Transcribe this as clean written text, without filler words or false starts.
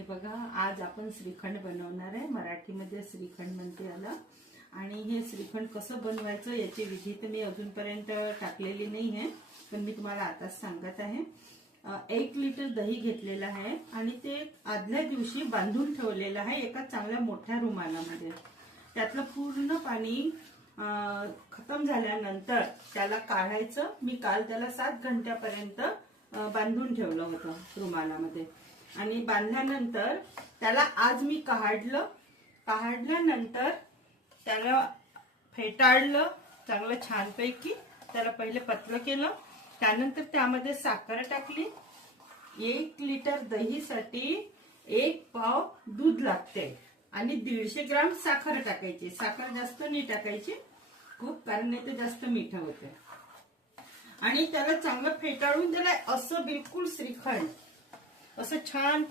हे बघा, आज आपण श्रीखंड बनवणार आहे. मराठीमध्ये श्रीखंड म्हणते याला. आणि हे श्रीखंड कसं बनवायचं याची विधी तर मी अजूनपर्यंत टाकलेली नाही आहे, पण मी तुम्हाला आताच सांगत आहे. 1 लिटर दही घेतलेलं आहे आणि ते आदल्या दिवशी बांधून ठेवलेलं आहे एका चांगल्या मोठ्या रुमालामध्ये. त्यातलं पूर्ण पाणी खतम झाल्यानंतर त्याला काढायचं. मी काल त्याला 7 घंट्यापर्यंत बांधून ठेवलं होतं रुमालामध्ये. आणि बांधल्यानंतर त्याला आज मी काढल्यानंतर त्याला फेटाळलं चांगलं छानपैकी. त्याला पहिले पतलं केलं, त्यानंतर त्यामध्ये साखर टाकली. 1 लिटर दहीसाठी 1 पाव दूध लागते आणि 150 ग्राम साखर टाकायची. साखर जास्त नाही टाकायची खूप, कारण नाही तर जास्त मीठ होते. आणि त्याला चांगलं फेटाळून त्याला असं बिलकुल श्रीखंड असं छान